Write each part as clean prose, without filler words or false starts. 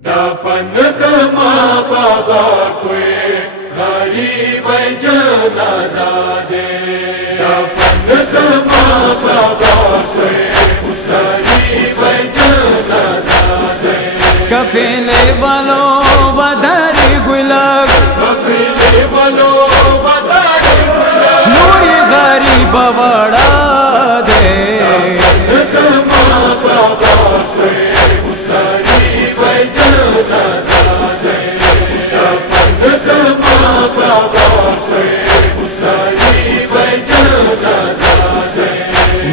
दफन दमा बाबा कोई गरीब जनाजा दे। दफन दमा बाबा कोई गरीब जनाजा दे। कफिले वालो वधारी गुलाब, कफिले वालो वधारी गुलाब, नूरी गरीब बवाड़ा दे।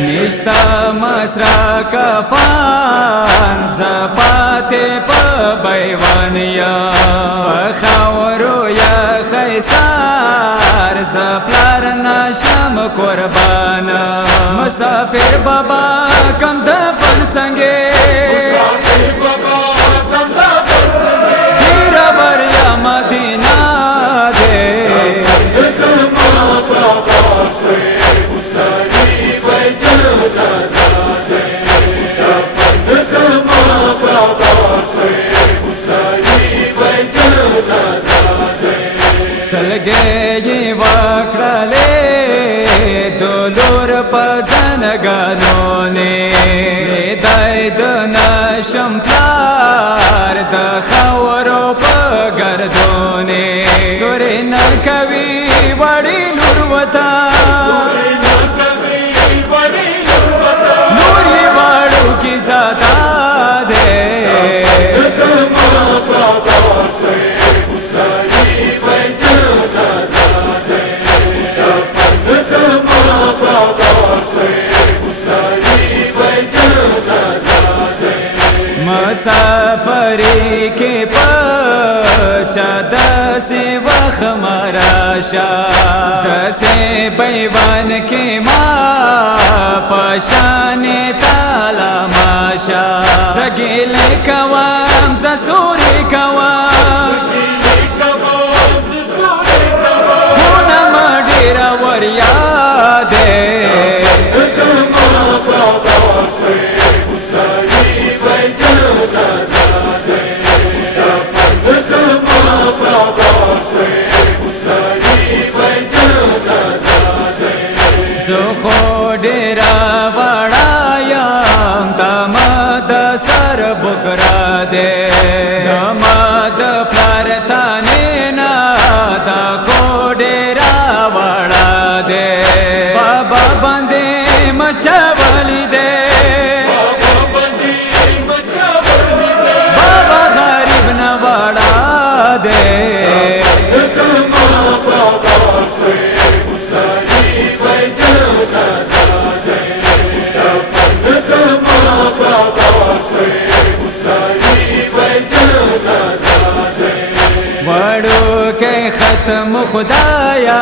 निश्ता मसरा कफान जपाते पैवानिया खावरो या खैसार जपलार नाशम कुर्बान मुसाफिर बाबा कम दफन संगे गिरा बरिया मदीना दे। सलगे ये वाकड़ाले दोलूर पजन गानोने दाय दना शंप्लार दखावरो पगर्दोने सोरे न कवि वड़ी लुरवता नूरी वाड़ू की ज़ाता दे। मुसाफरी के पचा दसे वख मराशा दसे पैवान के माँ पशाने ताला माशा सगिल कवाम ससुरी कवाम खूना मडेरा वरिया दे। सुखो डेरा वड़ायाम तमद सर बुकरा दे दमद प्रार्थने ना दखो डेरा वड़ा दे। बाबा बंदे मचावली दे बाबा गरीब न वड़ा दे। वड़ो के खत्म खुदाया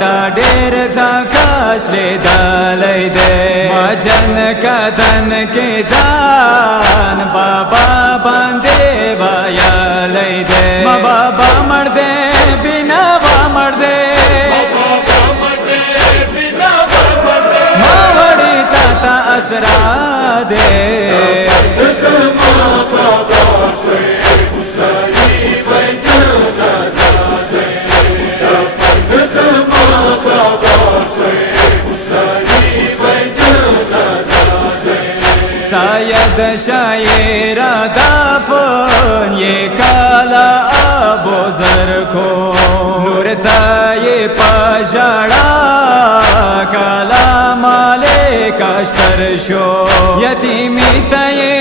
दा डेर जाकाश ले डाले दे वजन का धन के जान बाबा बांधे वाया ले दे। बाबा मर दे बिना वा मर दे मावड़ी ताता असरा दे। शायद शायरा दाफन ये काला अबोजर को नूरता ये पजाड़ा काला माले काश्तर शो यतीमी तये